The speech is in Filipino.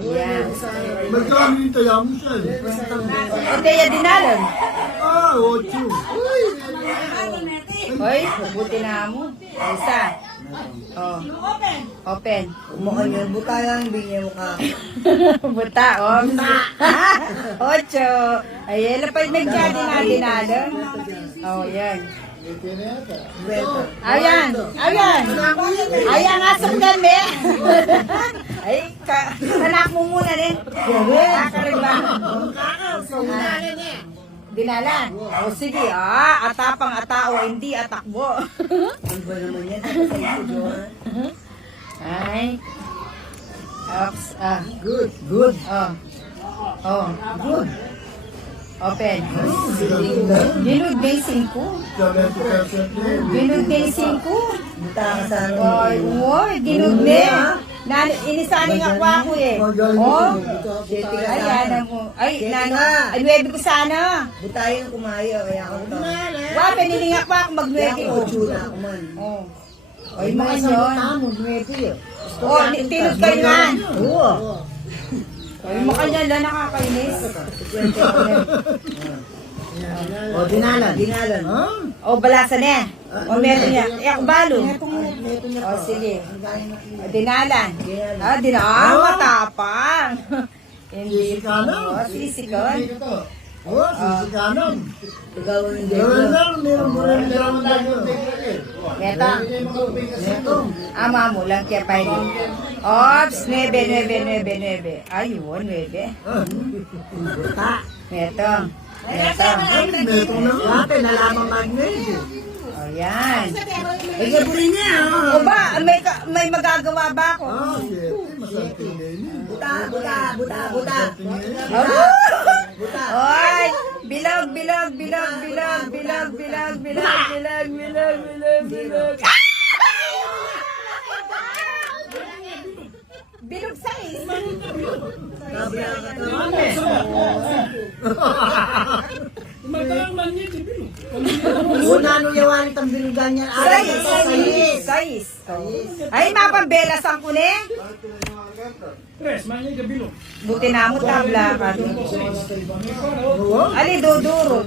Yan. Magkano yung taya mo siya eh? Ito yung dinalan. Ah, 8. Hoy, buti na mo. Isa. Oh. Open. Mukhang yun, buta lang, bigyan mo ka. Buta, oh. 8. Ay, lapay nagka-dinalan. Oh, yan. Ayan. Ayan. Ayan, asok kami. Ay, kanak mo muna rin. Kakariba. Dinalan. O sige, atapang atao, hindi atakbo. Ano ba naman yan? Ay. Oops. Good. Good. Oh, good. Open. Bilog day 5. 70% din. Bilog day 5. Buta ka sa ano. Oy, oy, bilog day. Inisaning ako eh. Oh. Ayan ako. Ay, ay, 9 ko sana. Buta yung kumayo, kaya ako to. Wow, pinilingak pa ako mag-9 Kaya ko. ako tsura ako man. Oh. Oy, mga yun. Oh, tinod kayo yan. Oo. Oy, makanya lang nakakainis. O, dinalan. Dinalan. O, balasan eh. O, meron niya. Ako balo. Neto niya O, po. sige. Ang gaya na O, dinalan. Dinalan. Matapang. Hindi. Sisikanan. O, sisikon. Oh, sisikanan. Tagawan ng Gawin deglo. lang, meron mo rin dalawang dagyo. Metong. Netong. Ama mo lang kaya pa rin. Ops, 9. Ayun, 9. Buta. Metong. Ay, netong lang. Dati, nalaman magnet. O, yan. Ay, gaburin niya. O ba, may magagawa ba ako? Ah, 7. Masanting din. Buta, buta, buta, buta. Buta. Oy! Bilog. Bilog size. Sabi ang katawan. Una nung yawan itong binugan niya. Size. Ay, mapambelasan ko ne. Buti na mo tabla ka. Ali, duduro.